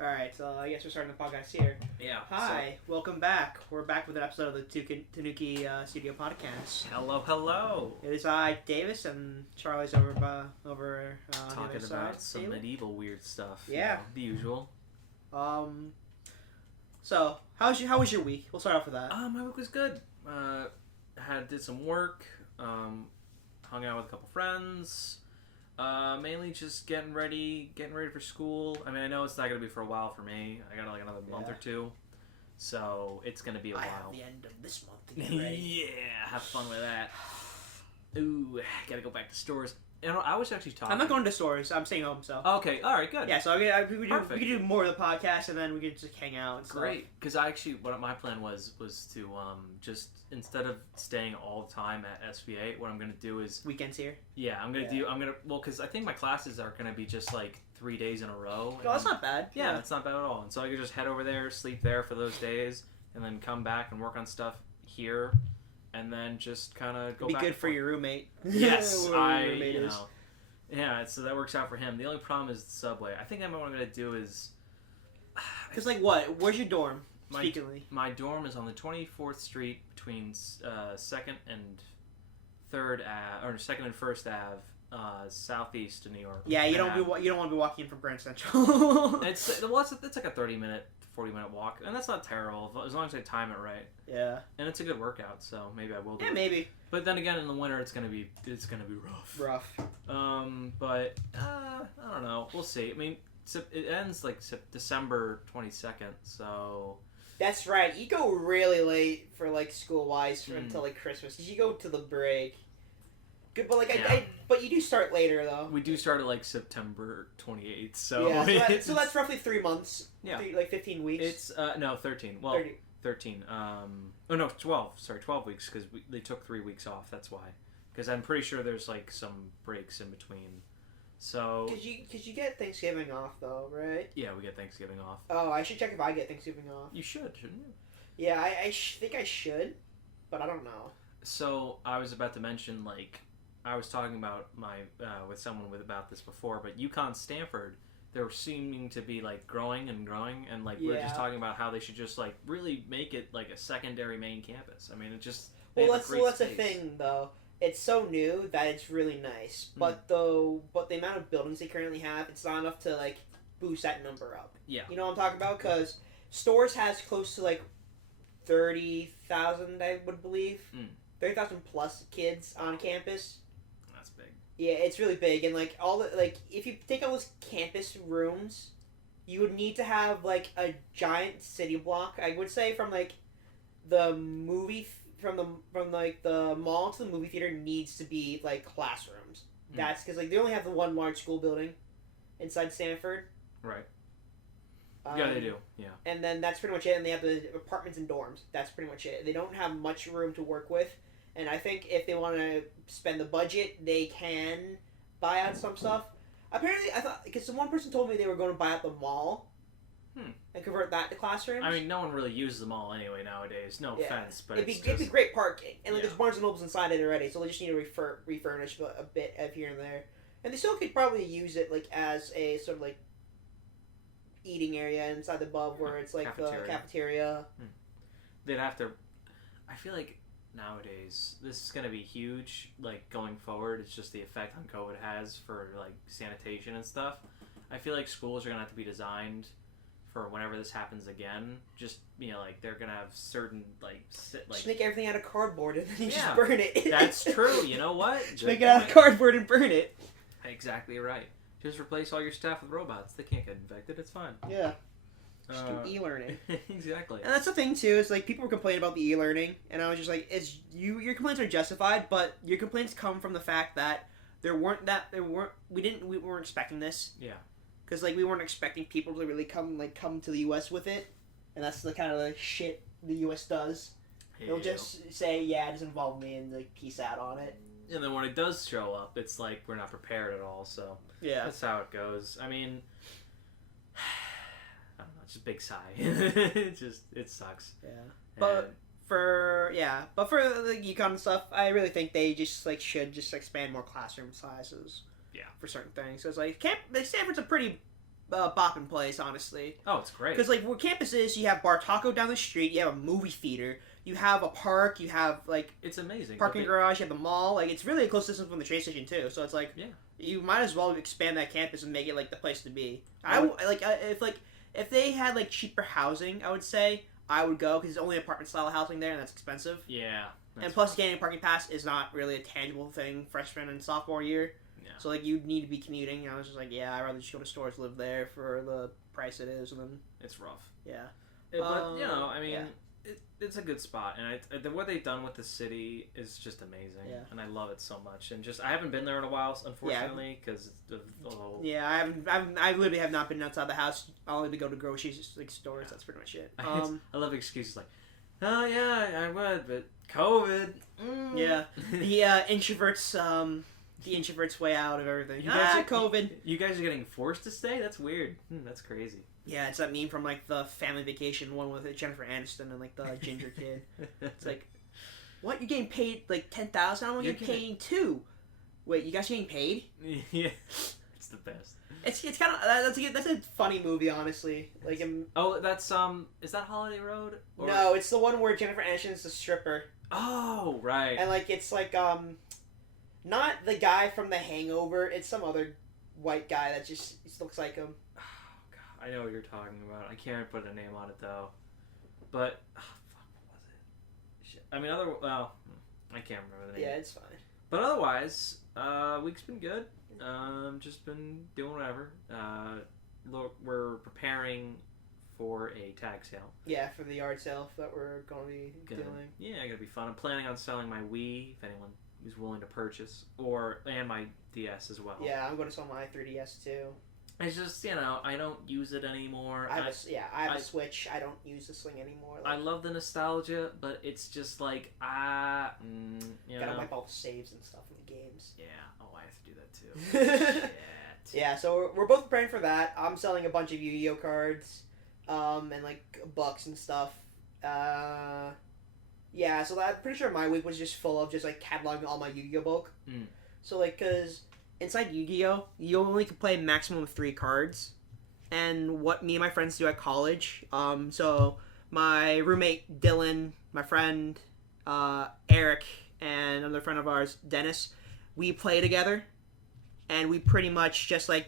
Alright, so I guess we're starting the podcast here. Yeah. Hi, welcome back. We're back with an episode of the Tanooki Studio Podcast. Hello. It is I, Davis, and Charlie's over on the Talking other about side. some David? medieval weird stuff. Yeah. The usual. So, how was your week? We'll start off with that. My week was good. Did some work. Hung out with a couple friends. Mainly just getting ready for school. I mean, I know it's not gonna be for a while for me. I got like another month or two, so it's gonna be a I while. have the end of this month to get ready. Yeah, have fun with that. Ooh, gotta go back to stores. You know, I was actually talking. I'm not going to stores. I'm staying home, so. Okay, all right, good. Yeah, so we could do more of the podcast, and then we could just hang out and stuff. Great, because I actually, what my plan was to just instead of staying all the time at SVA, what I'm gonna do is Weekends here? yeah, because I think my classes are gonna be just like 3 days in a row. Oh, that's not bad. Yeah, it's not bad at all. And so I could just head over there, sleep there for those days, and then come back and work on stuff here, and then just kind of go. It'd back be good for your roommate. Yes, Whoever your roommate is. Yeah, so that works out for him. The only problem is the subway. I think what I'm gonna do is, Because, like, what? Where's your dorm? Speakingly. My dorm is on the 24th Street between 2nd and 3rd Ave, or 2nd and 1st Ave, southeast of New York. Yeah, you don't want to be walking in from Grand Central. It's like a 40-minute walk, and that's not terrible as long as I time it right. Yeah. And it's a good workout, so maybe I will do Yeah, it. maybe. But then again, in the winter, it's gonna be rough. Rough. But I don't know. We'll see. I mean, it ends like December 22nd, so. That's right. You go really late for like school wise until like Christmas. You go to the break. Good, but but you do start later though. We do start at like September 28th, so yeah. So that's roughly 3 months. Yeah. Like 15 weeks. It's no 13. Well, 30. 13. Oh no, 12. Sorry, 12 weeks because they took 3 weeks off. That's why. Because I'm pretty sure there's like some breaks in between. So. Because you get Thanksgiving off though, right? Yeah, we get Thanksgiving off. Oh, I should check if I get Thanksgiving off. You should, shouldn't you? Yeah, I think I should, but I don't know. So I was about to mention like I was talking about with someone about this before, but UConn Stanford. They're seeming to be like growing, and like we're just talking about how they should just like really make it like a secondary main campus. I mean, it just that's the thing though. It's so new that it's really nice, but the amount of buildings they currently have, it's not enough to like boost that number up. Yeah, you know what I'm talking about? Because Stores has close to like 30,000, I would believe, 30,000 plus kids on campus. That's big. Yeah, it's really big, and like all the if you take all those campus rooms, you would need to have like a giant city block. I would say from like the movie from the mall to the movie theater needs to be like classrooms. That's because like they only have the one large school building inside Stanford. Right. Yeah, they do. Yeah. And then that's pretty much it. And they have the apartments and dorms. That's pretty much it. They don't have much room to work with. And I think if they want to spend the budget, they can buy out some stuff. Apparently, I thought because one person told me they were going to buy out the mall and convert that to classrooms. I mean, no one really uses the mall anyway nowadays. No offense, but it'd be great parking, and like there's Barnes and Nobles inside it already, so they just need to refurnish a bit of here and there. And they still could probably use it like as a sort of like eating area inside the above where it's like the cafeteria. They'd have to. I feel like nowadays this is going to be huge. Like going forward, it's just the effect on COVID has for like sanitation and stuff. I feel like schools are going to have to be designed for whenever this happens again. Just like they're going to have certain just make everything out of cardboard and then you just burn it. That's true. You know what? Just make it out of cardboard and burn it. Exactly right. Just replace all your staff with robots. They can't get infected. It's fine. Yeah. Just do e-learning. Exactly. And that's the thing too. Is like people were complaining about the e-learning, and I was just like, your complaints are justified, but your complaints come from the fact that we weren't expecting this. Yeah. Because like we weren't expecting people to really come to the U.S. with it, and that's the kind of like shit the U.S. does. They'll just say, "Yeah, it doesn't involve me," and like peace out on it. And then when it does show up, it's like we're not prepared at all. So yeah, that's how it goes. I mean, I don't know. It's just a big sigh. it sucks. Yeah, but for the UConn stuff, I really think they just like should just expand more classroom sizes. Yeah, for certain things. So it's like Stanford's a pretty bopping place, honestly. Oh, it's great. Because, like, where campus is, you have Bar Taco down the street, you have a movie theater, you have a park, you have, like... It's amazing. Parking garage, you have the mall. Like, it's really a close distance from the train station, too. So it's like... Yeah. You might as well expand that campus and make it, like, the place to be. If they had, like, cheaper housing, I would say, I would go, because it's only apartment-style housing there, and that's expensive. Yeah. And plus, getting a parking pass is not really a tangible thing freshman and sophomore year. Yeah. So, like, you need to be commuting. And I was just like, yeah, I'd rather just go to stores, live there for the price it is, and then... It's rough. Yeah. But, you know, I mean... Yeah. It's a good spot, and what they've done with the city is just amazing, Yeah. and I love it so much. And just I haven't been there in a while, unfortunately, because the whole. Yeah, I literally have not been outside the house. I only to go to groceries, like stores. That's pretty much it. I love excuses like, oh yeah, I would, but COVID. Yeah, the introverts way out of everything. COVID. You guys are getting forced to stay. That's weird. That's crazy. Yeah, it's that meme from, like, the Family Vacation one with Jennifer Aniston and, like, the ginger kid. It's like, what? You're getting paid, like, $10,000? I'm only getting paid $2,000. Wait, you guys getting paid? Yeah. It's the best. It's kind of... That's a funny movie, honestly. Like, that's, is that Holiday Road? Or... No, it's the one where Jennifer Aniston is the stripper. Oh, right. And, like, it's, like, not the guy from The Hangover. It's some other white guy that just looks like him. I know what you're talking about. I can't put a name on it though. But fuck, what was it? Shit. I mean, I can't remember the name. Yeah, it's fine. But otherwise, week's been good. Just been doing whatever. Look, we're preparing for a tag sale. Yeah, for the yard sale that we're going to be doing. Yeah, gonna be fun. I'm planning on selling my Wii if anyone is willing to purchase, and my DS as well. Yeah, I'm going to sell my 3DS too. It's just, I don't use it anymore. I have a Switch. I don't use the Sling anymore. I love the nostalgia, but it's just like, gotta wipe all the saves and stuff in the games. Yeah. Oh, I have to do that too. Shit. Yeah, so we're both preparing for that. I'm selling a bunch of Yu-Gi-Oh cards, and like bucks and stuff. Yeah, so I'm pretty sure my week was just full of just like cataloging all my Yu-Gi-Oh bulk. So like, cause inside Yu-Gi-Oh, you only can play maximum of 3 cards. And what me and my friends do at college, so my roommate Dylan, my friend Eric, and another friend of ours, Dennis, we play together. And we pretty much just like,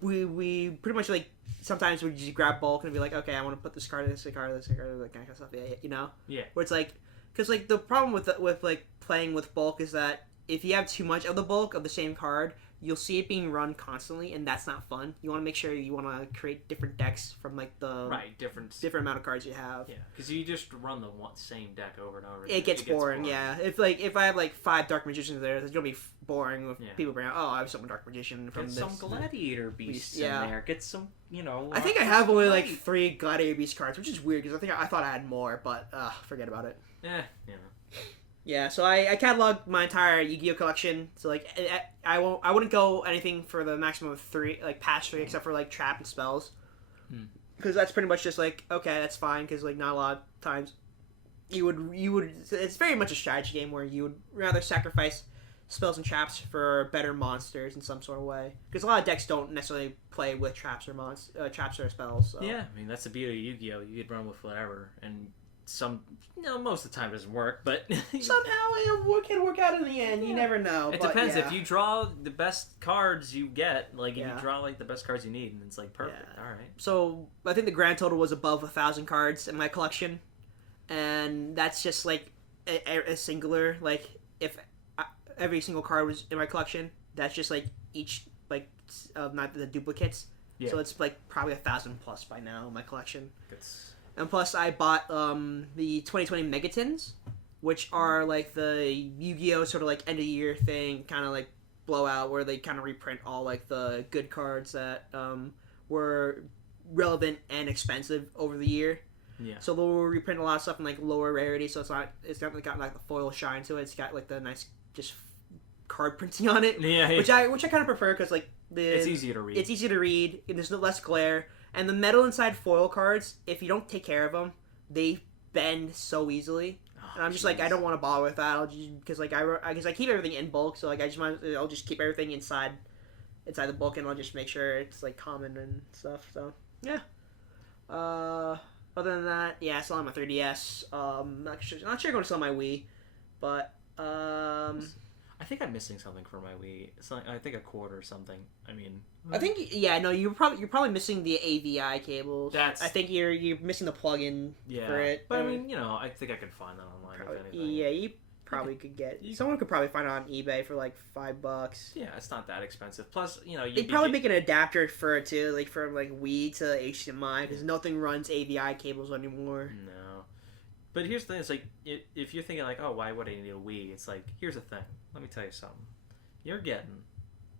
we pretty much like, sometimes we just grab bulk and be like, okay, I want to put this card, this card, this card, that kind of stuff, you know? Yeah. Where it's like, because like the problem with like playing with bulk is that if you have too much of the bulk of the same card, you'll see it being run constantly, and that's not fun. You want to make sure you want to create different decks from like the different amount of cards you have. Yeah, because you just run the same deck over and over. It gets boring. Yeah, if I have like 5 Dark Magicians there, it's gonna be boring with people bring out. Oh, I have some Dark Magician from Get this. some Gladiator Beasts in there. Get some, I think I have only like 3 Gladiator Beast cards, which is weird because I thought I had more, but forget about it. Yeah, so I cataloged my entire Yu-Gi-Oh collection. So like I wouldn't go anything for the maximum of 3, like past 3, except for like trap and spells, because that's pretty much just like, okay, that's fine, because like not a lot of times you would it's very much a strategy game where you would rather sacrifice spells and traps for better monsters in some sort of way, because a lot of decks don't necessarily play with traps or traps or spells. So. Yeah, I mean that's the beauty of Yu-Gi-Oh. You could run with whatever, and most of the time it doesn't work, but somehow it can work out in the end. You never know. It depends. If you draw the best cards you get, like if you draw like the best cards you need, and it's like perfect. All right. So I think the grand total was above 1,000 cards in my collection, and that's just like a singular. Like if every single card was in my collection, that's just like each not the duplicates. Yeah. So it's like probably 1,000 plus by now in my collection. And plus, I bought the 2020 Megatons, which are like the Yu-Gi-Oh sort of like end of year thing, kind of like blowout, where they kind of reprint all like the good cards that were relevant and expensive over the year. Yeah. So they'll reprint a lot of stuff in like lower rarity, so it's definitely got like the foil shine to it. It's got like the nice just card printing on it. Yeah. Which I kind of prefer because like it's easier to read. It's easy to read, and there's no less glare. And the metal inside foil cards, if you don't take care of them, they bend so easily. And I'm just like, I don't want to bother with that. I'll just because I keep everything in bulk, so like I'll just keep everything inside inside the book, and I'll just make sure it's like common and stuff. So yeah. Other than that, yeah, I still have my 3DS. Not sure going to sell my Wii, but I think I'm missing something for my Wii. It's like, I think a cord or something. I mean, I think no, you're probably missing the AVI cables. That's I think you're missing the plug-in for it. But I mean, I think I could find that online. Probably, if anything. yeah, you probably could get. Someone could probably find it on eBay for like $5. Yeah, it's not that expensive. Plus, they'd probably make an adapter for it too, like from like Wii to HDMI, because nothing runs AVI cables anymore. No. But here's the thing: it's like if you're thinking like, oh, why would I need a Wii? It's like, here's the thing. Let me tell you something. You're getting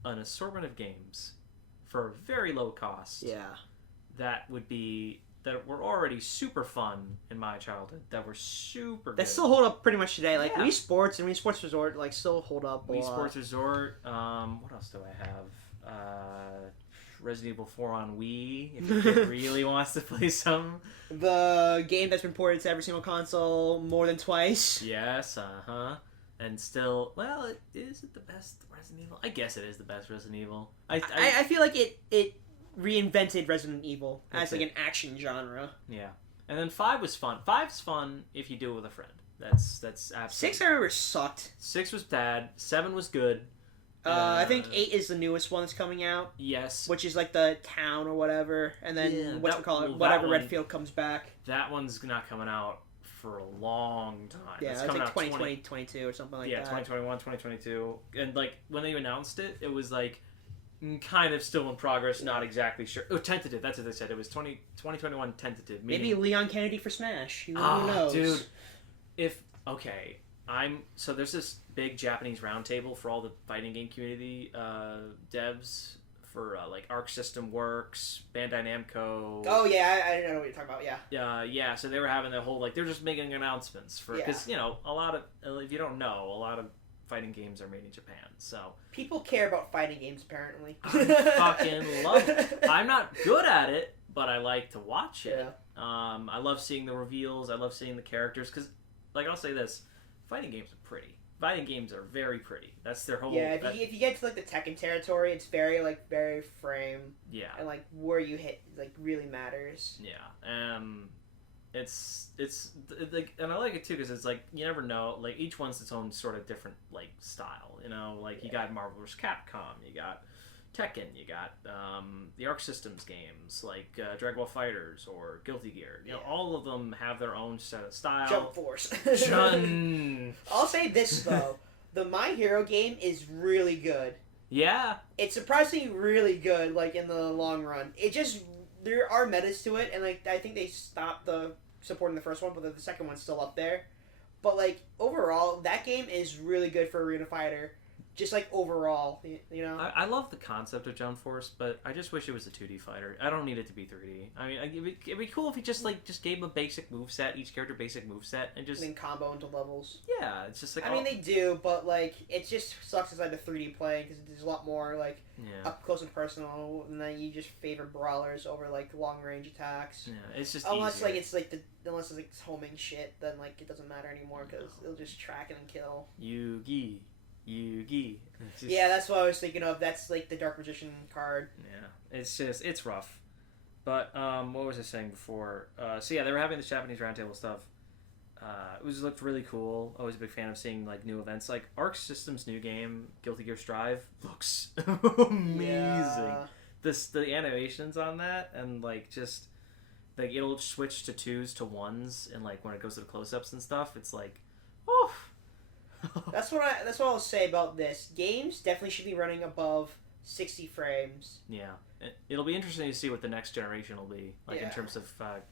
an assortment of games for a very low cost. Yeah. That were already super fun in my childhood. That were super good. That still hold up pretty much today. Like Yeah. Wii Sports and Wii Sports Resort, like still hold up. Wii Sports Resort. What else do I have? Resident Evil 4 on Wii. If your kid really wants to play some. The game that's been ported to every single console more than twice. Yes. And still, well, is it the best Resident Evil? I guess it is the best Resident Evil. I feel like it reinvented Resident Evil as like it. an action genre. Yeah. And then 5 was fun. 5's fun if you do it with a friend. That's absolutely. 6 I remember sucked. 6 was bad. 7 was good. I think 8 is the newest one that's coming out. Yes. Which is like the town or whatever, and then whatever Redfield comes back. That one's not coming out for a long time. Yeah, it's like 2020, 22 or something like that. Yeah, 2021, 2022. And like when they announced it, it was like kind of still in progress, not exactly sure. Oh, tentative. That's what they said. It was 2021 tentative. Maybe Leon Kennedy for Smash. Who knows? Dude. So there's this big Japanese roundtable for all the fighting game community devs for like Arc System Works, Bandai Namco. Oh yeah, I know what you're talking about. Yeah. Yeah. So they were having the whole like they're just making announcements for because a lot of if you don't know, a lot of fighting games are made in Japan. So people care about fighting games apparently. I fucking love it. I'm not good at it, but I like to watch it. Yeah. I love seeing the reveals. I love seeing the characters because, like, I'll say this: fighting games are pretty. Fighting games are very pretty. That's their whole. Yeah, if you get to like the Tekken territory, it's very frame. Yeah. And like where you hit like really matters. Yeah. It's like, and I like it too because it's like you never know. Like each one's its own sort of different like style. Like you got Marvel vs. Capcom, you got Tekken, you got the Arc Systems games like Dragon Ball Fighters or Guilty Gear. All of them have their own set of style. Jump Force. I'll say this though, the My Hero game is really good. Yeah. It's surprisingly really good. Like in the long run, there are metas to it, and like I think they stopped supporting the first one, but the second one's still up there. But like overall, that game is really good for Arena Fighter. Just like overall, I love the concept of Jump Force, but I just wish it was a 2D fighter. I don't need it to be 3D. I mean, it'd be cool if you just gave them a basic moveset, each character basic moveset, and just then combo into levels. Yeah, it's just like I mean they do, but like it just sucks inside the 3D play because there's a lot more like up close and personal, and then you just favor brawlers over like long range attacks. Yeah, it's just unless easier. like it's like unless it's like homing shit, then like it doesn't matter anymore because it'll just track and kill. Yugi. Yeah, that's what I was thinking of. That's like the Dark Magician card. Yeah, it's rough. But what was I saying before? So yeah, they were having the Japanese roundtable stuff. It looked really cool. Always a big fan of seeing like new events. Like Arc System's new game, Guilty Gear Strive, looks amazing. Yeah. The animations on that and like just like it'll switch to 2s to 1s and like when it goes to the close-ups and stuff, it's like, oh. That's what I'll say about this. Games definitely should be running above 60 frames. Yeah, it'll be interesting to see what the next generation will be like in terms of frame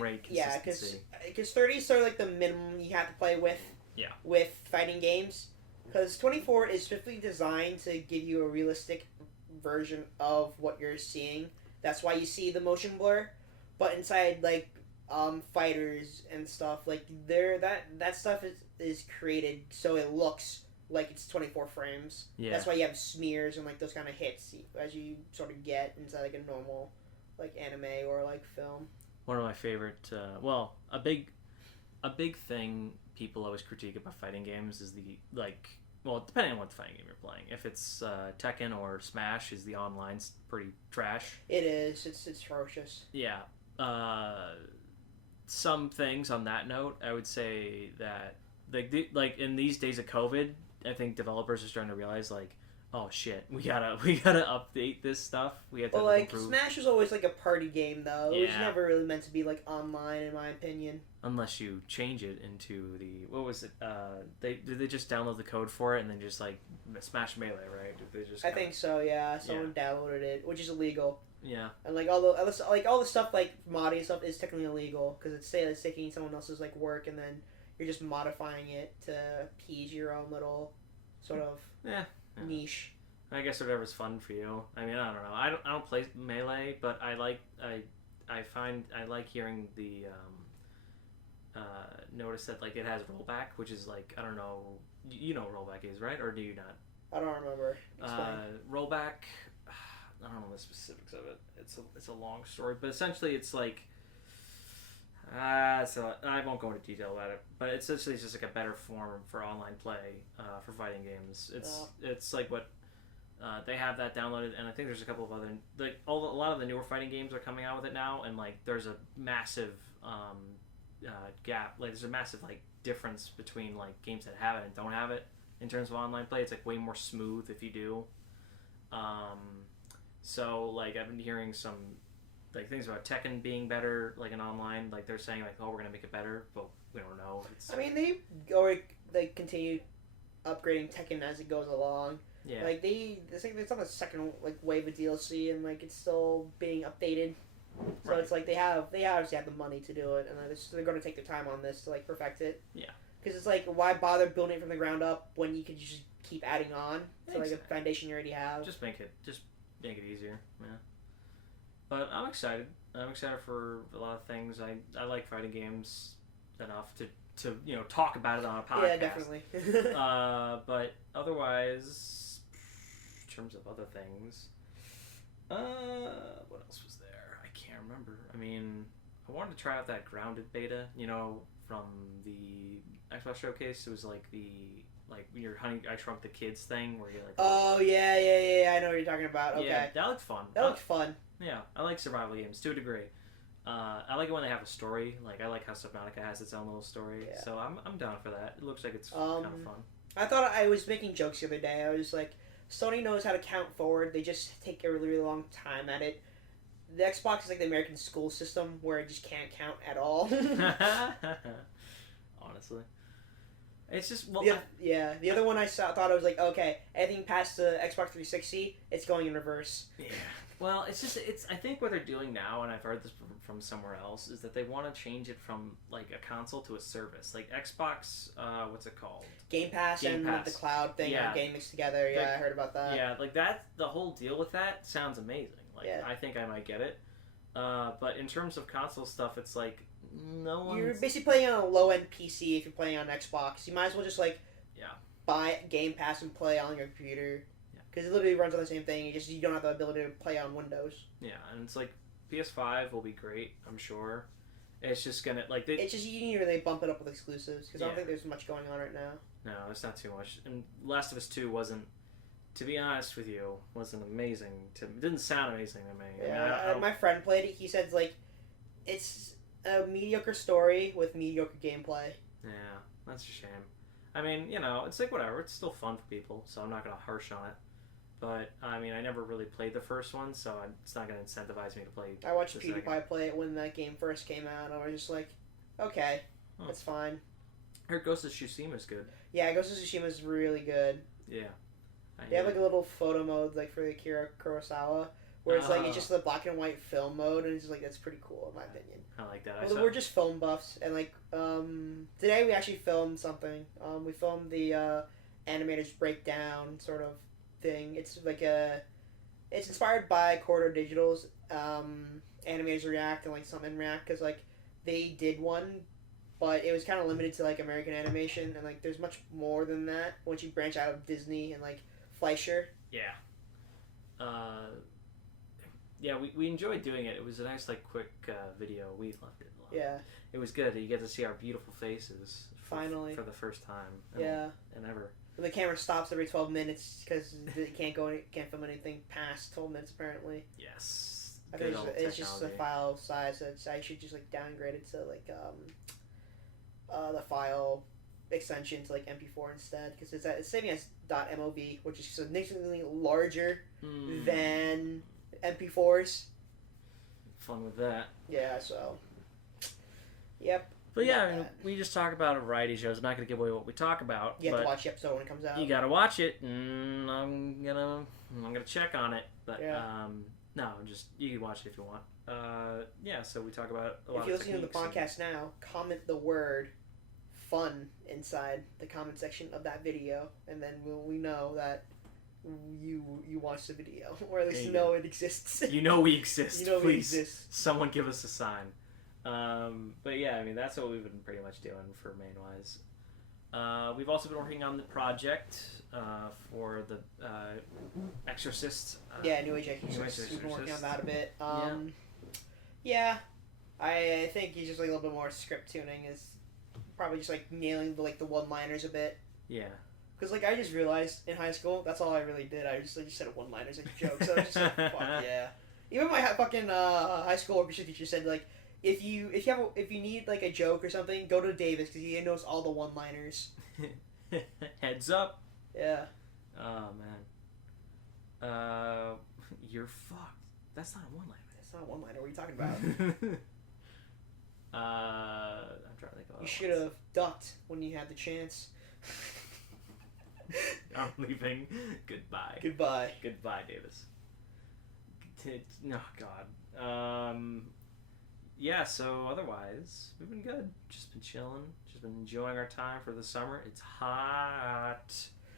rate consistency. Yeah, because 30 is sort of like the minimum you have to play with. Yeah. With fighting games, because 24 is strictly designed to give you a realistic version of what you're seeing. That's why you see the motion blur, but inside like fighters and stuff like that stuff is created so it looks like it's 24 frames. Yeah. That's why you have smears and like those kind of hits as you sort of get inside like a normal like anime or like film. One of my favorite a big thing people always critique about fighting games is the like well, depending on what fighting game you're playing. If it's Tekken or Smash, is the online's pretty trash. It is. It's atrocious. Yeah. Some things on that note, I would say that like in these days of COVID, I think developers are starting to realize like, oh shit, we gotta update this stuff. We have to Well, like improve. Smash was always like a party game, though. It was Yeah. never really meant to be like online, in my opinion. Unless you change it into the what was it? Did they just download the code for it and then just like Smash Melee, right? Did they just? I think so. Yeah, someone downloaded it, which is illegal. Yeah. And like all the stuff like modding and stuff is technically illegal because it's taking someone else's like work and then you're just modifying it to appease your own little sort of Yeah. niche. I guess whatever's fun for you. I mean, I don't know. I don't play Melee, but I like hearing the notice that like it has rollback, which is like I don't know. You know what rollback is, right? Or do you not? I don't remember. Rollback. I don't know the specifics of it. It's a long story, but essentially it's like. So I won't go into detail about it, but essentially it's just like a better form for online play for fighting games. It's like what they have that downloaded, and I think there's a couple of other like a lot of the newer fighting games are coming out with it now, and like there's a massive gap. Like there's a massive like difference between like games that have it and don't have it in terms of online play. It's like way more smooth if you do. So like I've been hearing some like things about Tekken being better like in online. Like they're saying like, oh, we're gonna make it better, but we don't know. I mean, they continue upgrading Tekken as it goes along. Yeah. Like it's on the second like wave of DLC and like it's still being updated. So Right. it's like they obviously have the money to do it and they're going to take their time on this to like perfect it. Yeah. Because it's like why bother building it from the ground up when you could just keep adding on to like a Exactly. foundation you already have. Just make it easier. Yeah. But I'm excited. I'm excited for a lot of things. I like fighting games enough to talk about it on a podcast. Yeah, definitely. But otherwise, in terms of other things, what else was there? I can't remember. I mean, I wanted to try out that Grounded beta. From the Xbox showcase. It was like when you're hunting I Shrunk the Kids thing where you're like. Oh yeah. I know what you're talking about. Okay. Yeah, that looked fun. That looked fun. Yeah, I like survival games to a degree. I like it when they have a story. Like I like how Subnautica has its own little story. Yeah. So I'm down for that. It looks like it's kind of fun. I thought I was making jokes the other day. I was like, Sony knows how to count forward. They just take a really, really long time at it. The Xbox is like the American school system where it just can't count at all. Honestly, it's just The other one I thought I was like, okay, anything past the Xbox 360, it's going in reverse. Yeah. Well, it's I think what they're doing now, and I've heard this from somewhere else, is that they want to change it from like a console to a service. Like Xbox, what's it called? Game Pass and Pass. the cloud thing Yeah. are getting mixed together. Yeah, I heard about that. Yeah, like that. The whole deal with that sounds amazing. Like I think I might get it. But in terms of console stuff, it's like no one. You're basically playing on a low end PC if you're playing on Xbox. You might as well just like buy Game Pass and play on your computer. Because it literally runs on the same thing. You don't have the ability to play on Windows. Yeah, and it's like PS5 will be great, I'm sure. It's just gonna like it's just you need to really bump it up with exclusives because I don't think there's much going on right now. No, it's not too much. And Last of Us 2 wasn't, to be honest with you, wasn't amazing. It didn't sound amazing to me. Yeah, I mean, my friend played it. He said like it's a mediocre story with mediocre gameplay. Yeah, that's a shame. I mean, it's like whatever. It's still fun for people, so I'm not gonna harsh on it. But, I mean, I never really played the first one, so it's not going to incentivize me to play I watched the second. PewDiePie play it when that game first came out, and I was just like, okay, that's fine. I heard Ghost of Tsushima's good. Yeah, Ghost of Tsushima's really good. Yeah. They have like a little photo mode like for the Akira Kurosawa, where it's like it's just the black and white film mode, and it's just like that's pretty cool in my opinion. I like that. Well, we're just film buffs, and like today we actually filmed something. We filmed the Animators breakdown sort of thing. It's like it's inspired by Corridor Digital's Animators React and like Summon React because like they did one, but it was kind of limited to like American animation, and like there's much more than that once you branch out of Disney and like Fleischer. Yeah. Yeah, we enjoyed doing it. It was a nice like quick video. We loved it a lot. Yeah. It was good. You get to see our beautiful faces finally for the first time. Yeah. And ever. The camera stops every 12 minutes because it can't film anything past 12 minutes apparently. Yes. I think Good old it's just the technology. file size. So I should just like downgrade it to like the file extension to like MP4 instead because it's saving as .mov, which is significantly larger than MP4s. Fun with that. Yeah. So. Yep. But yeah, I mean, we just talk about a variety of shows. I'm not going to give away what we talk about. You have to watch the episode when it comes out. You got to watch it, and I'm gonna check on it. But yeah. no, just you can watch it if you want. Yeah. So we talk about a lot. If you're listening to the podcast now, comment the word "fun" inside the comment section of that video, and then we know that you watched the video, or at least know it exists. You know we exist. You know Please, we exist. Someone give us a sign. But yeah, I mean that's what we've been pretty much doing for main wise. We've also been working on the project for the Exorcist. New Age Exorcist. We've been working on that a bit. Yeah. I think he's just like a little bit more script tuning is probably just like nailing the one-liners a bit. Yeah. Because like I just realized in high school that's all I really did. I just said one-liners like jokes. So I was just like, fuck yeah. Even my fucking high school orchestra teacher said like. If you need like a joke or something, go to Davis because he knows all the one-liners. Heads up. Yeah. Oh man. You're fucked. That's not a one-liner. That's not a one-liner. What are you talking about? I'm trying to think of. You should have ducked when you had the chance. I'm leaving. Goodbye. Goodbye. Goodbye, Davis. No, God. Yeah, so otherwise, we've been good. Just been chilling. Just been enjoying our time for the summer. It's hot.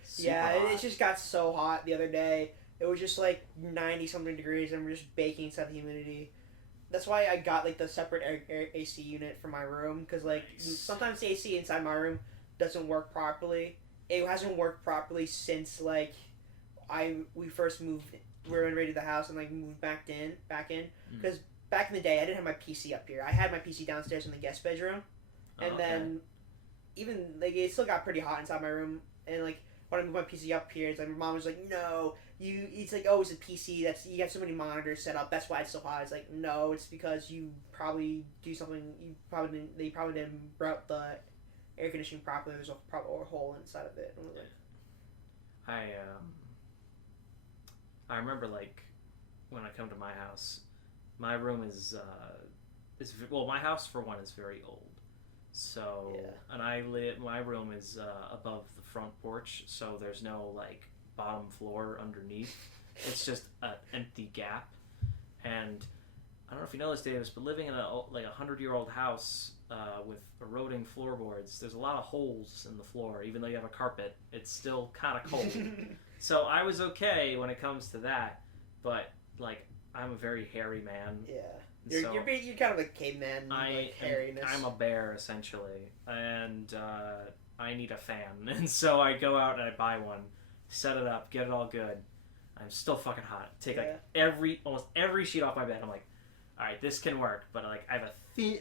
Super hot. It just got so hot the other day. It was just like 90-something degrees and we're just baking inside the humidity. That's why I got like the separate air AC unit for my room because like sometimes the AC inside my room doesn't work properly. It hasn't worked properly since like we first moved. We were ready to the house and like moved back in because back in the day I didn't have my PC up here. I had my PC downstairs in the guest bedroom, and then even like it still got pretty hot inside my room. And like when I moved my PC up here, it's like my mom was like, "No, it's like it's a PC that's you got so many monitors set up. That's why it's so hot." It's like no, it's because you probably do something. They probably didn't route the air conditioning properly. There's a hole inside of it. And I remember like when I come to my house, my room is my house for one is very old, so and my room is above the front porch, so there's no like bottom floor underneath. It's just an empty gap, and I don't know if you know this, Davis, but living in a 100-year-old house with eroding floorboards, there's a lot of holes in the floor. Even though you have a carpet, it's still kind of cold. So I was okay when it comes to that, but like I'm a very hairy man. Yeah, you're kind of a caveman. Hairiness. I'm a bear essentially, and I need a fan, and so I go out and I buy one, set it up, get it all good. I'm still fucking hot. Take like almost every sheet off my bed. I'm like, all right, this can work, but like I have a thin.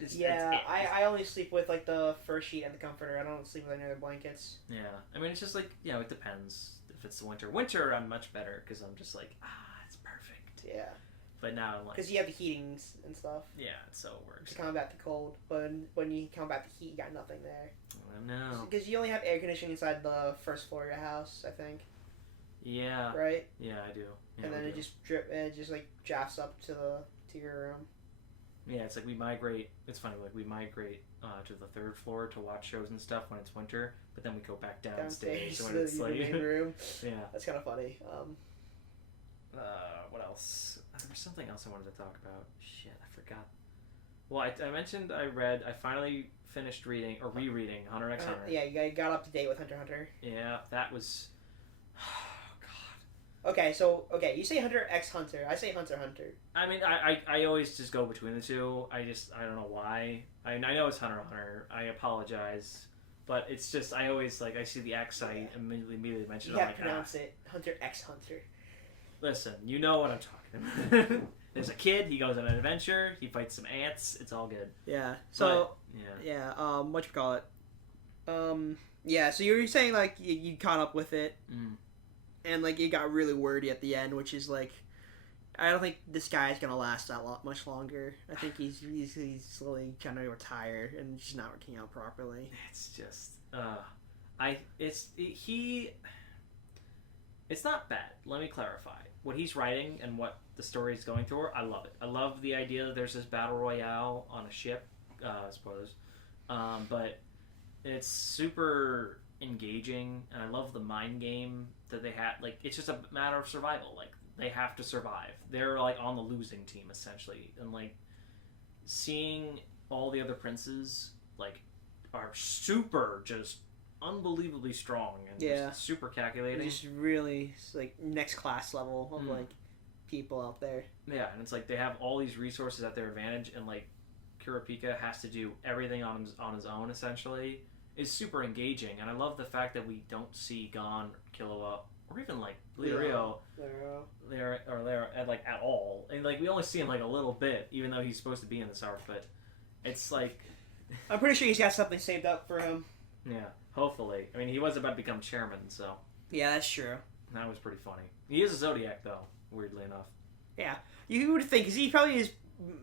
I only sleep with like the first sheet and the comforter. I don't sleep with any other blankets. Yeah, I mean it's just like it depends. If it's the winter I'm much better because I'm just like it's perfect. Yeah. But now I'm like because you have the heatings and stuff. Yeah, so it works. To combat the cold, but when you combat the heat, you got nothing there. I know. Because you only have air conditioning inside the first floor of your house, I think. Yeah. Right. Yeah, I do. Yeah, and then it just like drafts up to your room. Yeah, it's like we migrate. It's funny, like we migrate to the third floor to watch shows and stuff when it's winter, but then we go back downstairs when it's like main room. Yeah, that's kind of funny. What else? There was something else I wanted to talk about. Shit, I forgot. Well, I mentioned I finally finished reading or rereading Hunter x Hunter. Yeah, you got up to date with Hunter x Hunter. Yeah, that was. Okay, you say Hunter x Hunter. I say Hunter x Hunter. I mean, I always just go between the two. I don't know why. I know it's Hunter x Hunter. I apologize, but it's just I always like I see the X, I immediately mention it. You have to pronounce it Hunter x Hunter. Listen, you know what I'm talking about. There's a kid. He goes on an adventure. He fights some ants. It's all good. Yeah. So what you call it? Yeah. So you were saying like you caught up with it, Mm. and like it got really wordy at the end, which is like I don't think this guy is gonna last that much longer. I think he's slowly trying to retire and just not working out properly. It's just, he. It's not bad. Let me clarify. What he's writing and what the story is going through, I love it. I love the idea that there's this battle royale on a ship. Spoilers. But it's super engaging, and I love the mind game that they had. Like, it's just a matter of survival. Like, they have to survive. They're, like, on the losing team, essentially. And, like, seeing all the other princes, like, are super just unbelievably strong and just super calculating. Just really like next class level of like people out there. Yeah, and it's like they have all these resources at their advantage, and like Kurapika has to do everything on his own. Essentially, is super engaging, and I love the fact that we don't see Gon, Killua, or even like Lirio, like at all, and like we only see him like a little bit, even though he's supposed to be in this arc. But it's like I'm pretty sure he's got something saved up for him. Yeah. Hopefully. I mean, he was about to become chairman, so... Yeah, that's true. That was pretty funny. He is a Zodiac, though, weirdly enough. Yeah. You would think, because he probably is,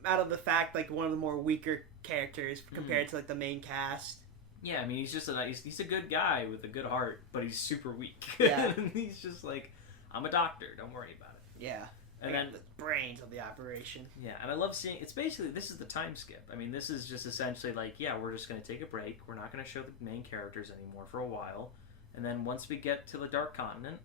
out of the fact, like, one of the more weaker characters compared to, like, the main cast. Yeah, I mean, he's just he's a good guy with a good heart, but he's super weak. Yeah. And he's just like, I'm a doctor, don't worry about it. Yeah. And then the brains of the operation. Yeah, and I love seeing, it's basically, this is the time skip. I mean, this is just essentially like, yeah, we're just going to take a break. We're not going to show the main characters anymore for a while. And then once we get to the Dark Continent,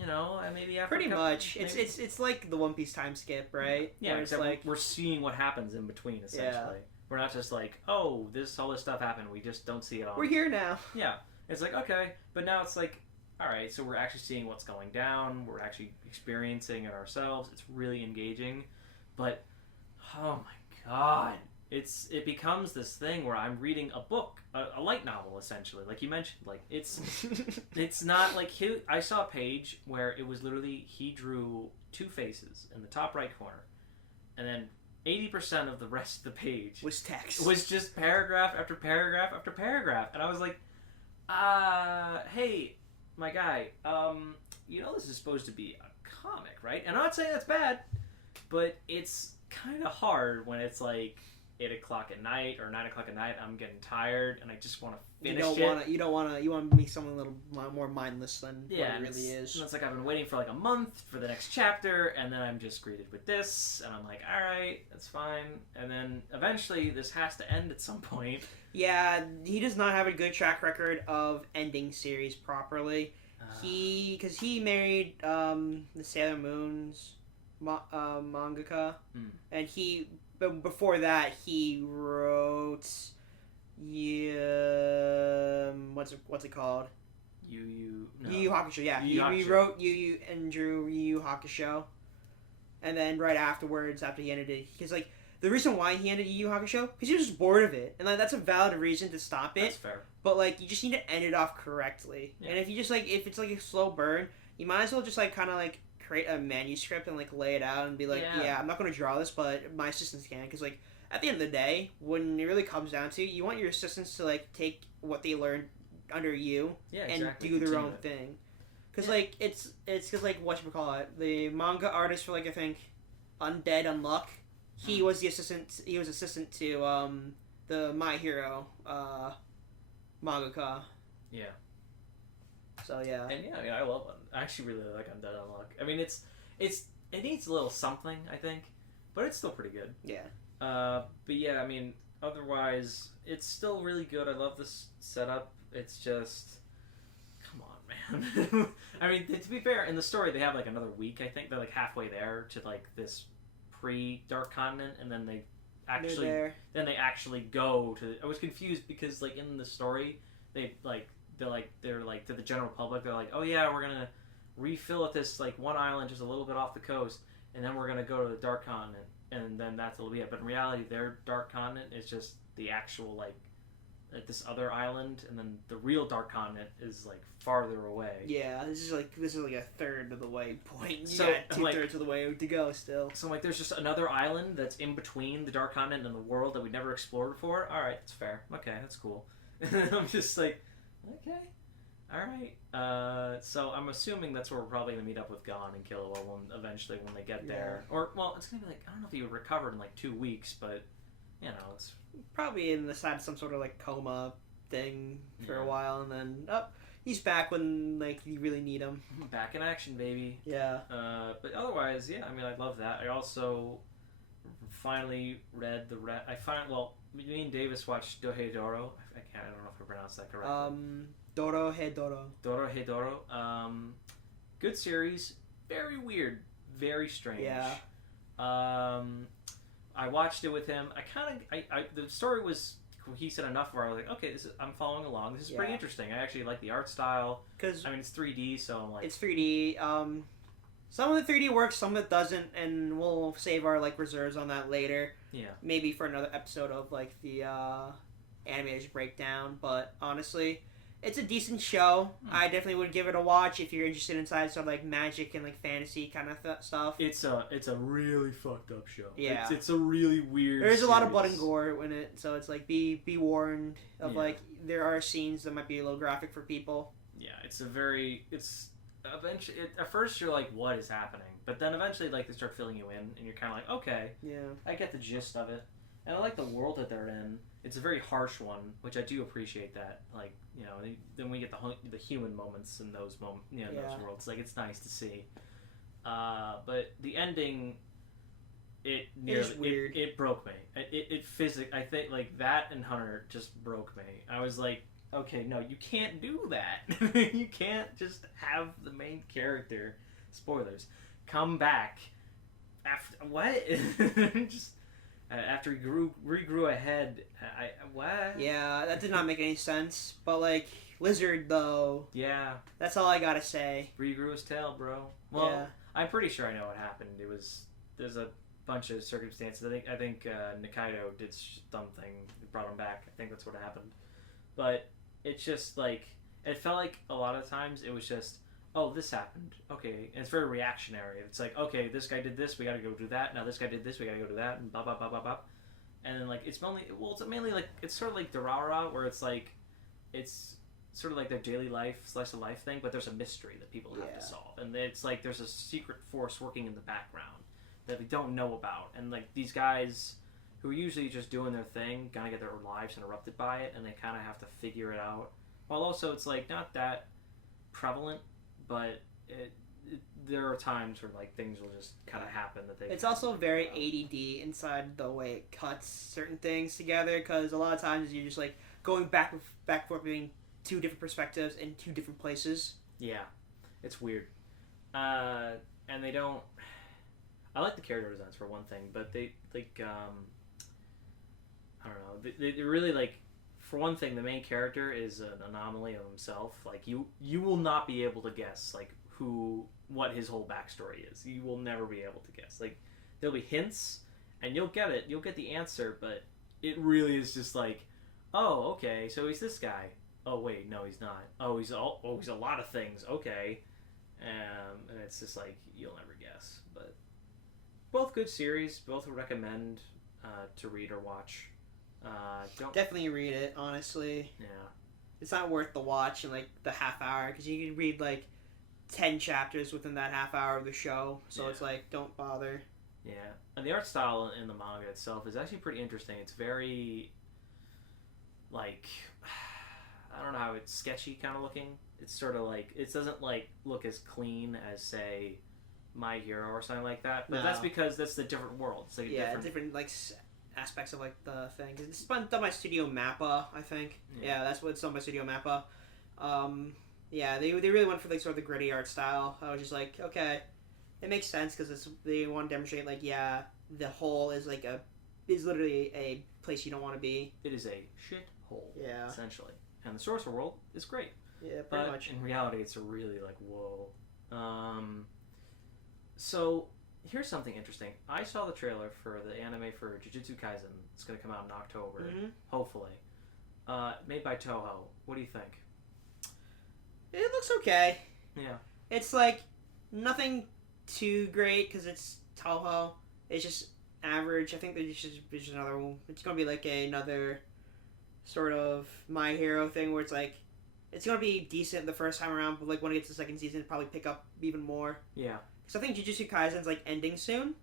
you know, maybe after pretty much. Maybe... It's like the One Piece time skip, right? Yeah, it's like we're seeing what happens in between, essentially. Yeah. We're not just like, oh, all this stuff happened. We just don't see it all. We're here now. Yeah. It's like, okay. But now it's like, all right, so we're actually seeing what's going down. We're actually experiencing it ourselves. It's really engaging, but oh my god, it becomes this thing where I'm reading a book, a light novel, essentially. Like you mentioned, like it's not like I saw a page where it was literally he drew two faces in the top right corner, and then 80% of the rest of the page was text. Was just paragraph after paragraph after paragraph, and I was like, hey. My guy, you know this is supposed to be a comic, right? And I'm not saying that's bad, but it's kind of hard when it's like 8 o'clock at night or 9 o'clock at night. I'm getting tired and I just want to finish it. You want to make something a little more mindless than what it really is. And it's like I've been waiting for like a month for the next chapter, and then I'm just greeted with this, and I'm like, all right, that's fine. And then eventually this has to end at some point. Yeah, he does not have a good track record of ending series properly. Because he married the Sailor Moon's mangaka, and but before that he wrote what's it called? Yu Yu Hakusho. Yeah, he wrote Yu Yu and drew Yu Yu Hakusho, and then right afterwards, after he ended it, because like. The reason why he ended Yu Yu Hakusho, because he was just bored of it, and like that's a valid reason to stop it. That's fair. But like you just need to end it off correctly. Yeah. And if you just like if it's like a slow burn, you might as well just like kind of like create a manuscript and like lay it out and be like, yeah I'm not going to draw this, but my assistants can, because like at the end of the day, when it really comes down to, you want your assistants to like take what they learned under you and do their own thing. Because like it's because like whatchamacallit, the manga artist for like I think Undead Unluck. He was the assistant. He was assistant to the My Hero mangaka. Yeah. So yeah. And yeah, I love it. I actually really like Undead Unluck. I mean, it needs a little something, I think, but it's still pretty good. Yeah. But yeah, I mean, otherwise, it's still really good. I love this setup. It's just, come on, man. I mean, to be fair, in the story, they have like another week. I think they're like halfway there to like this pre-Dark Continent, and then they actually go to. I was confused because like in the story, they're like to the general public. They're like, oh yeah, we're gonna refill at this like one island just a little bit off the coast, and then we're gonna go to the Dark Continent, and then that'll be it. But in reality, their Dark Continent is just the actual like this other island, and then the real Dark Continent is like farther away. Yeah, this is like a third of the way point. So yeah, 2/3 of the way to go still. So like, there's just another island that's in between the Dark Continent and the world that we never explored before. All right, that's fair. Okay, that's cool. And I'm just like, okay, all right. So I'm assuming that's where we're probably gonna meet up with Gon and Killua eventually when they get there. Or well, it's gonna be like I don't know if he recovered in like 2 weeks, but you know, it's Probably in the side some sort of like coma thing for a Yeah. while, and then he's back when like you really need him. back in action, baby. Yeah. But otherwise, yeah, I mean, I love that. I also finally read me and Davis watched Dohedoro. I don't know if I pronounced that correctly. Doro He Doro. Dorohedoro. Good series. Very weird. Very strange. Yeah. I watched it with him. The story was cohesive enough where I was like, okay, I'm following along. This is pretty interesting. I actually like the art style. Because I mean, it's 3D, so I'm like, it's 3D. Some of the 3D works, some of it doesn't, and we'll save our like reserves on that later. yeah. Maybe for another episode of like the animators breakdown. But honestly, it's a decent show. I definitely would give it a watch if you're interested in sort of like magic and like fantasy kind of stuff. It's a really fucked up show. Yeah. It's a really weird. There's a lot of blood series. and gore in it, so it's like be warned of Yeah. like there are scenes that might be a little graphic for people. Yeah, eventually at first you're like, what is happening? But then eventually like they start filling you in, and you're kind of like, okay, Yeah. I get the gist of it, and I like the world that they're in. It's a very harsh one, which I do appreciate. That like then we get the human moments in those those worlds. Like it's nice to see. But the ending, it is weird. It broke me. I think like that and Hunter just broke me. I was like, okay, no, you can't do that. You can't just have the main character, spoilers, come back after what? Just after he regrew a head. What? Yeah, that did not make any sense. But like Lizard though, Yeah, that's all I gotta say. regrew his tail, bro. Well, Yeah. I'm pretty sure I know what happened. There's a bunch of circumstances. I think Nikaido did something that brought him back. I think that's what happened. But it's just like it felt like a lot of times it was just, oh, this happened, okay, and it's very reactionary. It's like, okay, this guy did this, we got to go do that. Now this guy did this, we got to go do that, and blah blah blah blah blah. And then like it's mainly like it's sort of like Durara, where it's like it's sort of like their daily life slice of life thing, but there's a mystery that people have to solve, and it's like there's a secret force working in the background that we don't know about, and like these guys who are usually just doing their thing, gonna get their lives interrupted by it, and they kind of have to figure it out. While also it's like not that prevalent, but there are times where like things will just kind of happen that they. It's also very ADD inside the way it cuts certain things together, because a lot of times you're just like going back and forth between two different perspectives in two different places. Yeah, it's weird, and they don't. I like the character designs for one thing, but they like I don't know. They really like, for one thing, the main character is an anomaly of himself. Like you will not be able to guess like what his whole backstory is. You will never be able to guess. Like there'll be hints, and you'll get it. You'll get the answer, but it really is just like, oh, okay, so he's this guy. Oh wait, no, he's not. Oh, he's a lot of things. Okay, and it's just like you'll never guess. But both good series. Both would recommend to read or watch. Don't Definitely read it, honestly. Yeah. It's not worth the watch in like the half hour, because you can read like 10 chapters within that half hour of the show, so it's like, don't bother. Yeah, and the art style in the manga itself is actually pretty interesting. It's very like, I don't know how it's sketchy kind of looking. It's sort of like, it doesn't like look as clean as say My Hero or something like that, but that's because that's the different world. It's like different like aspects of like the thing. 'Cause it's done by Studio Mappa, I think. Yeah, that's what it's done by Studio Mappa. Yeah, they really went for like sort of the gritty art style. I was just like, okay, it makes sense, because they want to demonstrate like, yeah, the hole is like is literally a place you don't want to be. It is a shit hole. Yeah. Essentially, and the Sorcerer World is great. Yeah, pretty but much. in reality, it's a really like whoa. So here's something interesting. I saw the trailer for the anime for Jujutsu Kaisen. It's going to come out in October, hopefully. Made by Toho. What do you think? It looks okay. Yeah. It's like nothing too great, because it's Toho. It's just average. I think there's just another one. It's gonna be like another sort of My Hero thing where it's like it's gonna be decent the first time around, but like when it gets to the second season, it'll probably pick up even more. Yeah. Because I think Jujutsu Kaisen's like ending soon.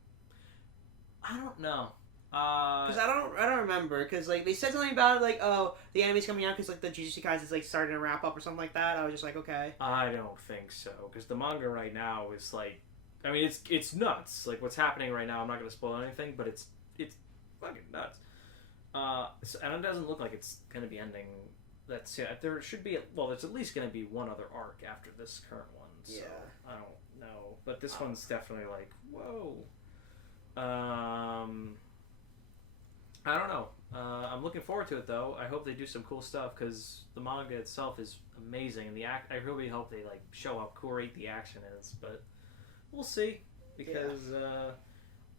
I don't know. Because I don't remember. Because like they said something about it, like oh the anime's coming out because like the Jujutsu Kaisen's like starting to wrap up or something like that. I was just like okay. I don't think so because the manga right now is like, I mean it's nuts. Like what's happening right now. I'm not gonna spoil anything, but it's fucking nuts. And it doesn't look like it's gonna be ending. That's there should be there's at least gonna be one other arc after this current one. So Yeah. I don't know, but this one's definitely like whoa. I don't know. I'm looking forward to it though. I hope they do some cool stuff because the manga itself is amazing, and I really hope they like show how great the action is. But we'll see because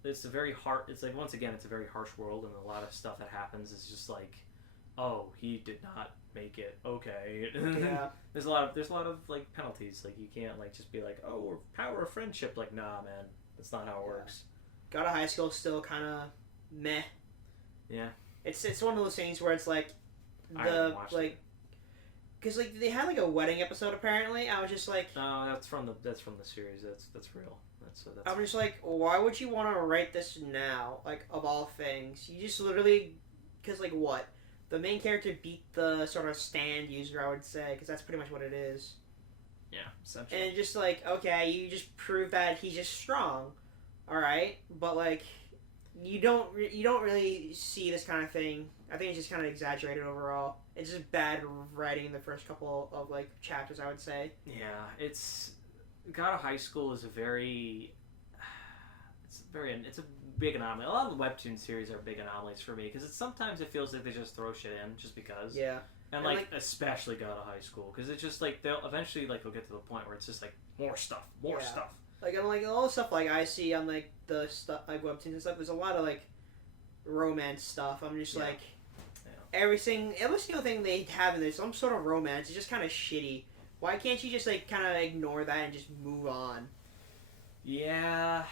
it's a very hard. It's like once again, it's a very harsh world, and a lot of stuff that happens is just like, oh, he did not make it. Okay. Yeah. there's a lot of like penalties. Like you can't like just be like, oh, we're power of friendship. Like nah, man, that's not how it works. Got a High School still kind of meh. Yeah. It's one of those things where it's like the like because like they had like a wedding episode apparently. I was just like, no, that's from the series. That's real. That's I'm just like, why would you want to write this now? Like of all things, you just literally because like what the main character beat the sort of stand user, I would say, because that's pretty much what it is. Yeah, essentially. And just like okay, you just prove that he's just strong, all right, but like. You don't really see this kind of thing. I think it's just kind of exaggerated overall. It's just bad writing in the first couple of like chapters, I would say. Yeah, it's God of High School is it's a big anomaly. A lot of the webtoon series are big anomalies for me because sometimes it feels like they just throw shit in just because. Yeah. And like especially God of High School because it's just like they'll eventually like they'll get to the point where it's just like more stuff. Like I'm like all the stuff like I see on like the stuff like webtoons and stuff. There's a lot of like romance stuff. I'm just like every single thing they have in there, some sort of romance. It's just kind of shitty. Why can't you just like kind of ignore that and just move on? Yeah,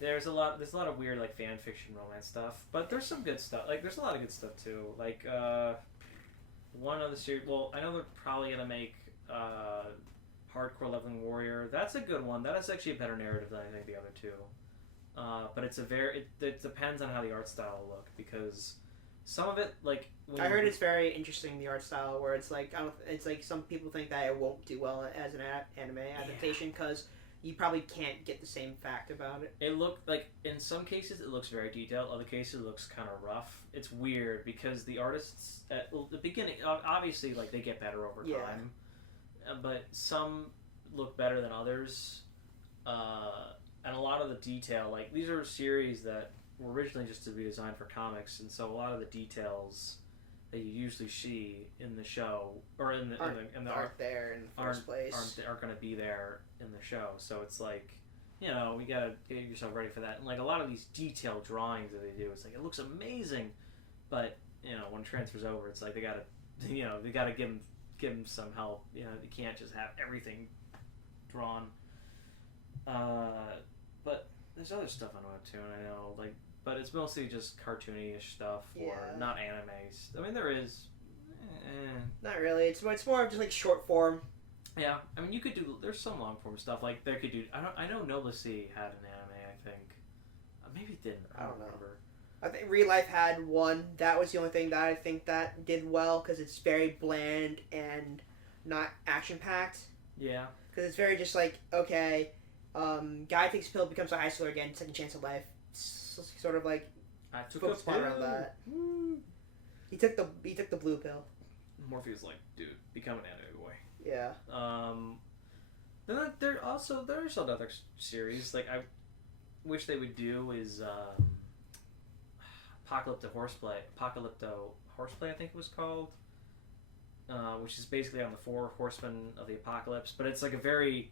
there's a lot of weird like fan fiction romance stuff, but there's some good stuff. Like there's a lot of good stuff too. Like one of the series. Well, I know they're probably gonna make. Hardcore Leveling Warrior. That's a good one. That is actually a better narrative than I think the other two. But it depends on how the art style will look because some of it like I heard it's very interesting the art style where it's like it's like some people think that it won't do well as an anime adaptation because you probably can't get the same fact about it. It looked like in some cases it looks very detailed. Other cases it looks kind of rough. It's weird because the artists at the beginning obviously like they get better over time. But some look better than others, and a lot of the detail, like these are series that were originally just to be designed for comics, and so a lot of the details that you usually see in the show or in the art there in the first place aren't going to be there in the show. So it's like you gotta get yourself ready for that. And like a lot of these detailed drawings that they do, it's like it looks amazing, but when it transfers over, it's like they gotta give them some help. You can't just have everything drawn. But there's other stuff on Webtoon, I know, like, but it's mostly just cartoony-ish stuff or not animes. I mean, there is. Not really. It's more of just like short form. Yeah, I mean, you could do. There's some long form stuff like they could do. I know Nola C had an anime. I think maybe it didn't. I don't remember. I think Real Life had one. That was the only thing that I think that did well because it's very bland and not action packed. Yeah. Because it's very just like okay, guy takes a pill, becomes a high schooler again, second chance at life. Sort of like I took a pill around that. He took the blue pill. Morpheus like, dude, become an anime boy. Yeah. Then there's another series like I wish they would do is Apocalypto Horseplay, I think it was called, which is basically on the 4 horsemen of the apocalypse, but it's like a very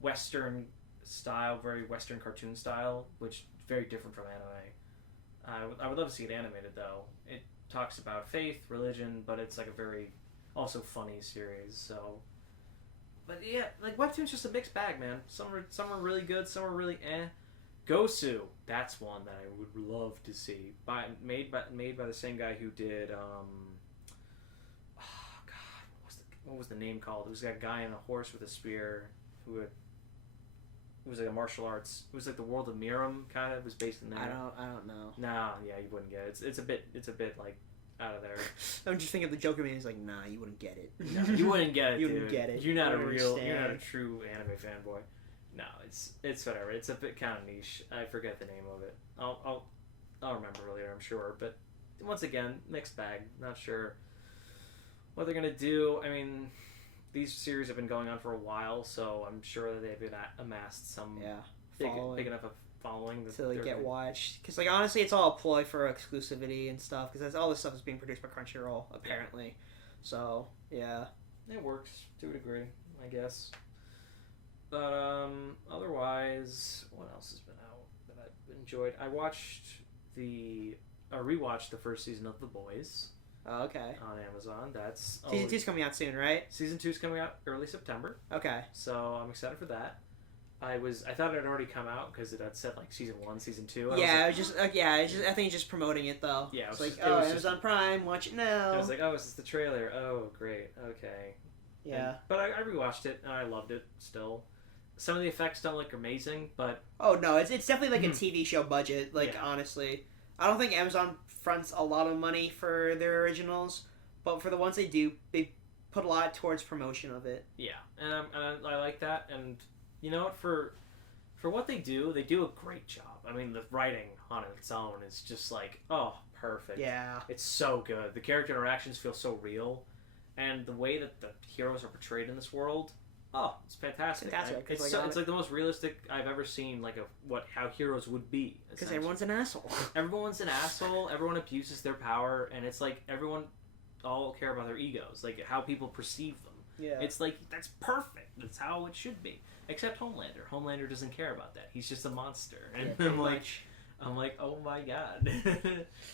Western style, very Western cartoon style, which is very different from anime. I would love to see it animated though. It talks about faith, religion, but it's like a very also funny series. So, but yeah, like Webtoon's just a mixed bag, man. Some are really good, some are really eh. Gosu, that's one that I would love to see. Made by the same guy who did what was the name called? It was that guy on a horse with a spear who would. It was like a martial arts. It was like the world of Miram, kind of. It was based in there. I don't know. Nah, yeah, you wouldn't get it. It's a bit like out of there. I'm just thinking of the Joker man. He's like, nah, you wouldn't get it. No, you wouldn't get it. You dude. wouldn't get it. You're not You understand. You're not a true anime fanboy. No, it's whatever. It's a bit kind of niche. I forget the name of it. I'll remember later, I'm sure. But once again, mixed bag. Not sure what they're gonna do. I mean, these series have been going on for a while, so I'm sure that they've amassed some big enough a following that to get watched. Because like honestly, it's all a ploy for exclusivity and stuff. Because all this stuff is being produced by Crunchyroll apparently. Yeah. So yeah, it works to a degree, I guess. But otherwise, what else has been out that I've enjoyed? I rewatched the first season of The Boys. Oh, okay. On Amazon. That's season 2's coming out soon, right? Season 2's coming out early September. Okay. So I'm excited for that. I thought it had already come out because it had said like season 1, season 2. I think it's just promoting it though. Yeah, it's like Amazon Prime, watch it now. I was like, oh, is this the trailer? Oh, great, okay. Yeah. But I rewatched it and I loved it still. Some of the effects don't look amazing, but it's definitely like a TV show budget. Honestly, I don't think Amazon fronts a lot of money for their originals, but for the ones they do, they put a lot towards promotion of it. Yeah, and I like that. And you know what? For what they do a great job. I mean, the writing on its own is just like, oh, perfect. Yeah, it's so good. The character interactions feel so real, and the way that the heroes are portrayed in this world. Oh, it's fantastic! It's like the most realistic I've ever seen. Like how heroes would be. Because everyone's an asshole. Everyone's an asshole. Everyone abuses their power, and it's like everyone all care about their egos, like how people perceive them. Yeah, it's like that's perfect. That's how it should be. Except Homelander. Homelander doesn't care about that. He's just a monster, and I'm like, oh my god,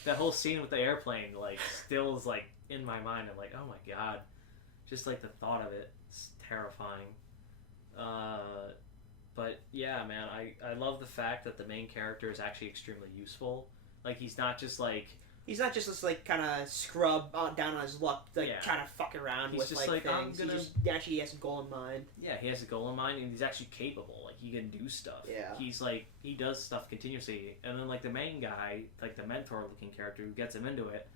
that whole scene with the airplane still is in my mind. I'm like, oh my god, just the thought of it. Terrifying. But yeah, man, I love the fact that the main character is actually extremely useful. He's not just this kind of scrub down on his luck, trying to fuck around he's with just things. He actually has a goal in mind. Yeah, he has a goal in mind, and he's actually capable. He can do stuff. Yeah. He's he does stuff continuously, and then the main guy, the mentor-looking character who gets him into it,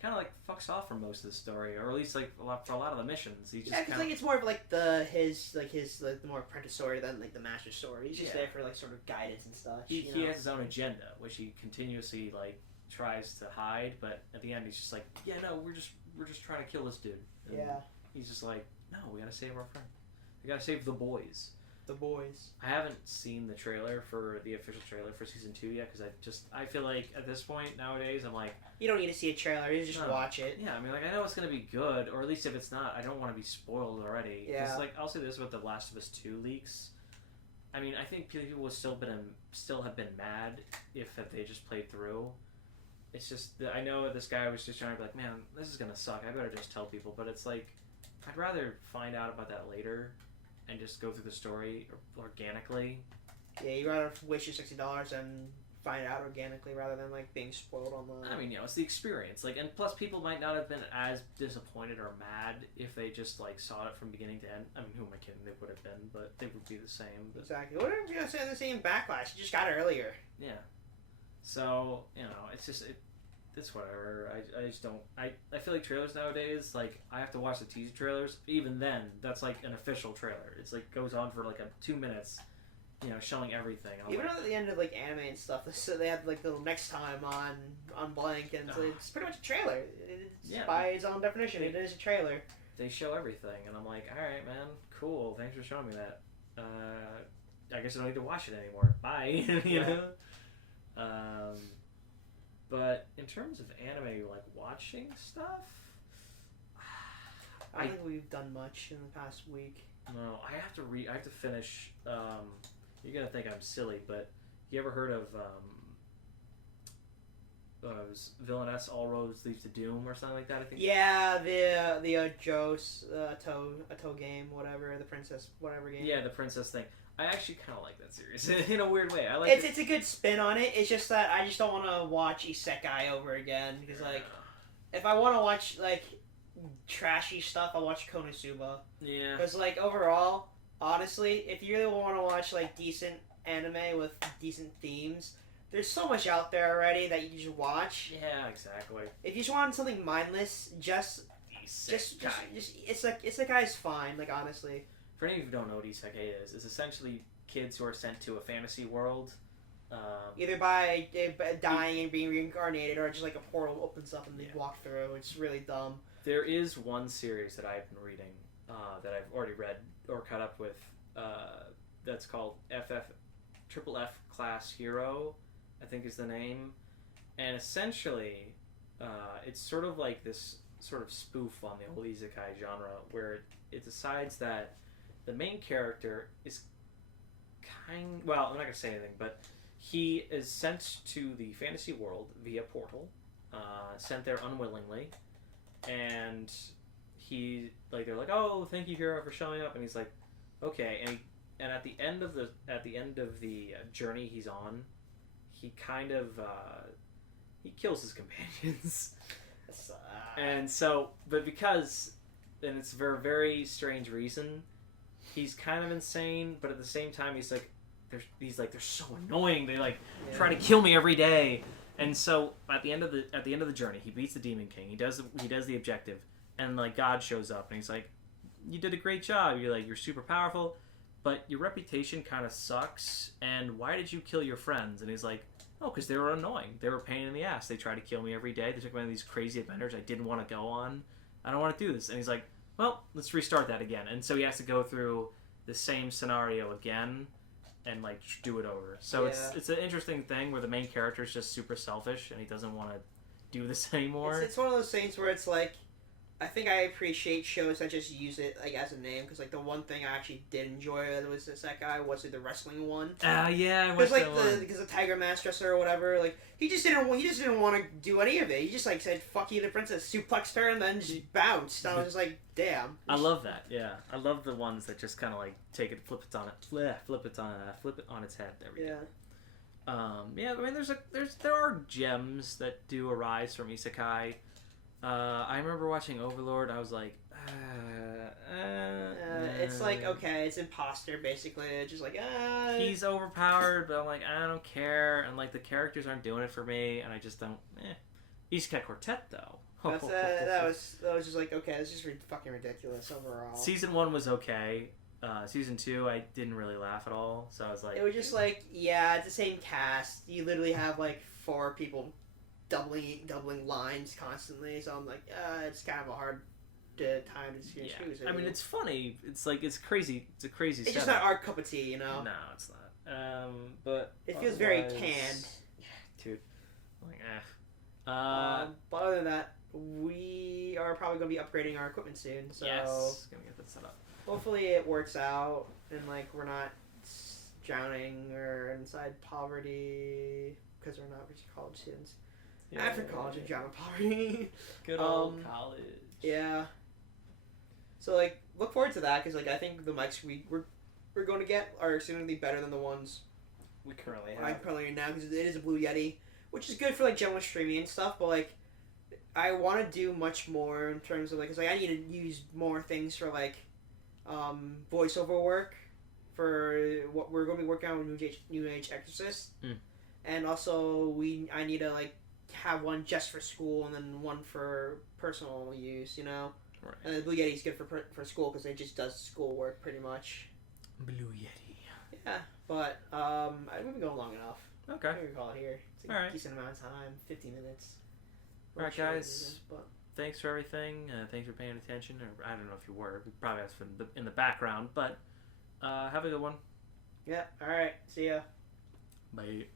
kind of fucks off for most of the story, or at least for a lot of the missions. He just because it's more of his the more apprentice story than the master story. He's just there for sort of guidance and stuff. He has his own agenda, which he continuously tries to hide, but at the end he's just yeah, no, we're just trying to kill this dude. And he's just no, we gotta save our friend. We gotta save the boys. The Boys. I haven't seen the trailer for the official trailer for season 2 yet because I feel like at this point nowadays I'm you don't need to see a trailer, you just watch it. Yeah, I mean I know it's gonna be good, or at least if it's not, I don't want to be spoiled already. Yeah. I'll say this about the Last of Us 2 leaks. I mean I think people would still have been mad if they just played through. It's just I know this guy was just trying to be man, this is gonna suck. I better just tell people, but it's I'd rather find out about that later. And just go through the story organically. Yeah, you rather waste your $60 and find out organically rather than being spoiled online. I mean, it's the experience. And plus, people might not have been as disappointed or mad if they just saw it from beginning to end. I mean, who am I kidding? They would have been, but they would be the same. But... Exactly. What are you gonna say the same backlash? You just got it earlier. Yeah. So it's just it's whatever. I just don't. I feel like trailers nowadays, I have to watch the teaser trailers. Even then, that's an official trailer. It's goes on for 2 minutes, showing everything. Even at the end of anime and stuff, so they had the next time on blank, and so it's pretty much a trailer. It's by its own definition, it is a trailer. They show everything, and I'm like, all right, man, cool. Thanks for showing me that. I guess I don't need to watch it anymore. Bye. you know. But in terms of anime, watching stuff, I don't think we've done much in the past week. No, I have to finish. You're gonna think I'm silly, but you ever heard of Villainess All Roads Leads to Doom or something like that? I think. Yeah, the Joe's Toe game, whatever, the princess whatever game. Yeah, the princess thing. I actually kind of like that series in a weird way. I like it's a good spin on it. It's just that I just don't want to watch Isekai over again because if I want to watch trashy stuff, I'll watch Konosuba. Yeah. Because, like, overall, honestly, if you really want to watch, like, decent anime with decent themes, there's so much out there already that you can just watch. Yeah, exactly. If you just want something mindless, just isekai is fine. Like, honestly, For any of you who don't know what isekai is, it's essentially kids who are sent to a fantasy world. Either by dying and being reincarnated, or just like a portal opens up and they Yeah. walk through. It's really dumb. There is one series that I've been reading that I've already read or caught up with. That's called Triple F Class Hero, I think is the name. And essentially, it's sort of like this sort of spoof on the whole isekai genre, where it decides that the main character is well, I'm not going to say anything, but he is sent to the fantasy world via portal, sent there unwillingly, and they're like, oh, thank you, hero, for showing up, and he's like, okay, and at the end of the journey he's on, he kind of he kills his companions. And so, but because, and it's for a very strange reason, he's kind of insane, but at the same time they're so annoying. They try to kill me every day. And so at the end of the journey, he beats the Demon King. He does the objective, and like God shows up, and he's like, "You did a great job. You're super powerful, but your reputation kind of sucks. And why did you kill your friends?" And he's like, "Oh, because they were annoying. They were a pain in the ass. They tried to kill me every day. They took me on these crazy adventures I didn't want to go on. I don't want to do this." And he's like, "Well, let's restart that again." And so he has to go through the same scenario again and like do it over. So it's an interesting thing where the main character is just super selfish and he doesn't want to do this anymore. It's one of those things where it's like, I think I appreciate shows that just use it like as a name, because like the one thing I actually did enjoy that was this guy was the wrestling one. Yeah, because like the Tiger Mask wrestler or whatever, like he just didn't want to do any of it. He just like said "fuck you" to Princess, suplexed her, and then just bounced. I was just like, damn. I love that. Yeah, I love the ones that just kind of like take it, flip it on its head. There we go. Yeah, I mean, there are gems that do arise from isekai. I remember watching Overlord. I was like, it's like, okay, it's imposter basically. It's just like, he's overpowered, but I'm like, I don't care, and like the characters aren't doing it for me, and I just don't. Isekai Quartet though. That was just like, okay, it's just fucking ridiculous overall. Season 1 was okay. Season 2, I didn't really laugh at all, so I was like, it was just like, yeah, it's the same cast. You literally have like 4 people doubling lines constantly, so I'm like, it's kind of a hard time to choose. I mean, it's funny. It's like it's crazy. It's a crazy. It's just not our cup of tea, you know. No, it's not. But it feels very canned. Yeah, dude. Like, but other than that, we are probably going to be upgrading our equipment soon. So yes, gonna get that set up. Hopefully, it works out, and like we're not drowning or inside poverty because we're not rich college students. Yeah, after college, and drown in poverty. Good old college. Yeah. So like, look forward to that, because like I think the mics we're going to get are significantly better than the ones we currently have. I'm currently now, because it is a Blue Yeti, which is good for like general streaming and stuff. But like, I want to do much more in terms of like, because like I need to use more things for like voiceover work for what we're going to be working on with New Age Exorcist, and also I need to like have one just for school and then one for personal use, you know. Right. And the Blue Yeti is good for school because it just does school work pretty much. Blue Yeti. Yeah, but we've been going long enough. Okay. I think we call it here. It's a decent amount of time, 15 minutes. All right, guys. Thanks for everything. Thanks for paying attention. Or I don't know if you were. We probably have some in the background, but have a good one. Yeah. All right. See ya. Bye.